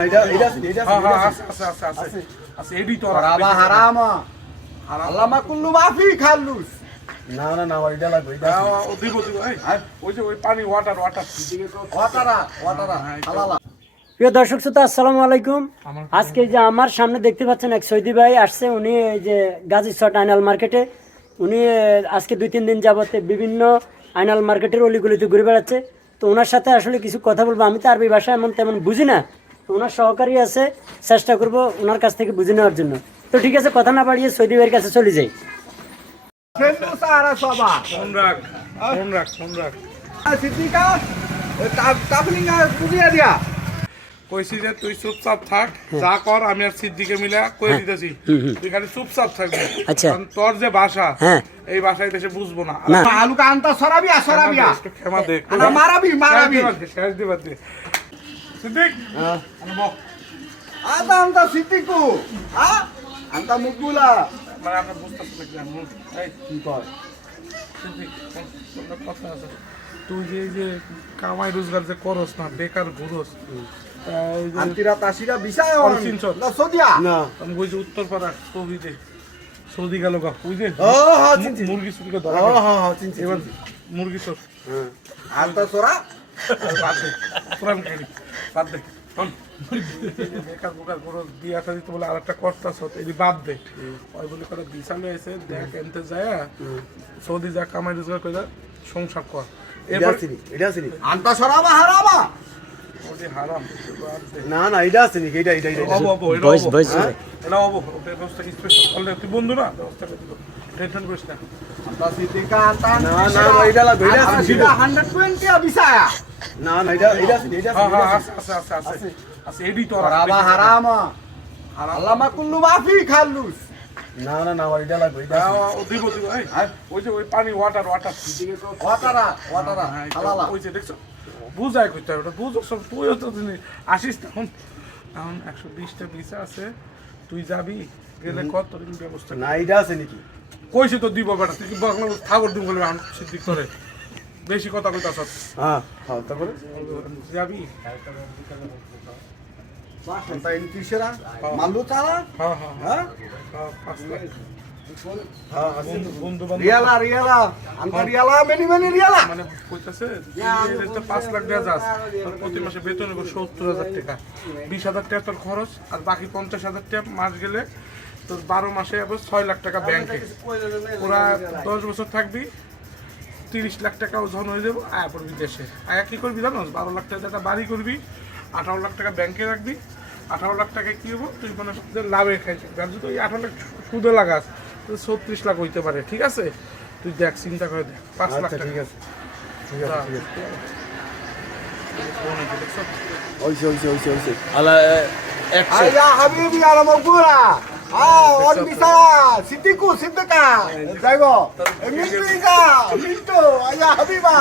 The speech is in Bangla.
প্রিয় দর্শক শ্রোতা, আসসালামু আলাইকুম। আজকে যে আমার সামনে দেখতে পাচ্ছেন এক সৌদি ভাই আসছে। উনি এই যে গাজীচক আইনাল মার্কেটে উনি আজকে 2-3 দিন যাবতে বিভিন্ন আইনাল মার্কেটের অলিগুলিতে ঘুরে বেড়াচ্ছে। তো ওনার সাথে আসলে কিছু কথা বলবো। আমি তো আরবি ভাষা এমন তেমন বুঝি না, তো ওনার সহকারী আছে, চেষ্টা করব ওনার কাছ থেকে বুঝে নেওয়ার জন্য। তো ঠিক আছে, কথা না বাড়িয়ে সৌদি ভাইয়ের কাছে চলে যাই। কইছি যে তুই চুপচাপ থাক, যা কর আমি আর সিদ্দিকে মিলা কই দিতেছি, তুই খালি চুপচাপ থাকবি। আচ্ছা, তোর যে ভাষা এই ভাষায় দেশে বুঝবো না। আলুকা আনতা সরাবিয়া সরাবিয়া একটু ক্ষমা দে, আনা মারাবি মারাবি শেষ দিবার দে সিদ্দিক। আদা আনতা সিদ্দিকু আনতা মুকুলা মানে আমরা বুঝতেছি না। এই কি কয় সিদ্দিক, কথা আছে, তুই যে কামাই রোজগার যে করস না, বেকার ঘুরস, আন্তিরা তাসিরা বিষয় না সদিয়া না আমি কইছি উত্তরপাড়া সৌদিতে, সৌদি গেল গা ওই যে মুরগি চুরিকে ধরা। এবার মুরগি চোর আনতা সরা বাদ দে, পুরান কাহিনী বাদ দে। বেকার বোকার কোনো বিয়াটা দিতে বলে আর একটা কর্তাস হতো, এই বাদ দে। ওই বলে করে বিশালে এসে দেখ এনতে যায় সৌদি যা কামাই রোজগার করে সংসার কর। এবার আনতা সরাবা হারাবা ওই হারাম বাদ দে। না না এটা আছে নাকি এটা এটা এটা ভয়েস ভয়েস এটা হবো, ব্যবস্থা কি স্পেশাল করলে তুই বন্ধু না, ব্যবস্থা করে দিব, টেনশন করিস না। আনতা সিদ্দিকা আনতা না না এটা লাগবে, এটা আছে 120 বিসায়া না না এটা এটা এটা আছে আছে এডি তো হারাবা হারামা আল্লামা কুল্লু মাফি খালুস না না না এটা লাগবে, এটা ও দিব দিব। এই ওই যে ওই পানি ওয়াটার ওয়াটারা ওয়াটারা হালালা ওই যে দেখছো বুঝাই কইতে ওটা বুঝছ সব, তুইও তো আসিস তখন। এখন 120টা ভিসা আছে, তুই যাবি গেলে কত দিন ব্যবস্থা না এটা আছে নাকি কইছি তো দিব বেটা, তুই কি বাংলা ঠাকুর দিন বলে সিদ্দিক করে বেশি কথা কইতাছ। হ্যাঁ হ্যাঁ তারপরে যাবি আনতা ইনতিশরা মালু তারা হ্যাঁ হ্যাঁ হ্যাঁ 5 লাখ হ্যাঁ বন্ধু বান্ধব রিয়ালা রিয়ালা আনতা রিয়ালা মেনি মেনি রিয়ালা মানে কইতাছে তো 5 লাখ দেয়া যাস, প্রতি মাসে বেতন হবে 70,000 টাকা, 20,000 টাকা তোর খরচ, আর বাকি 50,000 টাকা মাস গেলে তোর 12 মাসে আবার 6 লাখ টাকা ব্যাংকে। পুরা 10 বছর থাকবি, 30 লাখ টাকা ওজন হয়ে যাবো। আয়া পড়বি দেশে, আয়া কি করবি জানো, 12 লাখ টাকা একটা বাড়ি করবি, 18 লাখ টাকা ব্যাংকে রাখবি। 18 লাখ টাকায় কি হবো, তুই মানে লাভে খাইছি, আর যদি ওই 18 লাখ সুদে লাগাস 36 লাখ হইতে পারে। ঠিক আছে, তুই দেখ, চিন্তা করে দেখ, 5 লাখ টাকা। ঠিক আছে ঠিক আছে ঠিক আছে ওইসে ওইসে আলা আয়া হাবিবি আলা মগুরা ওন বিসা সিদ্দিকু সিদ্দিকা যাইবো মিন্টু আয়া হাবিবা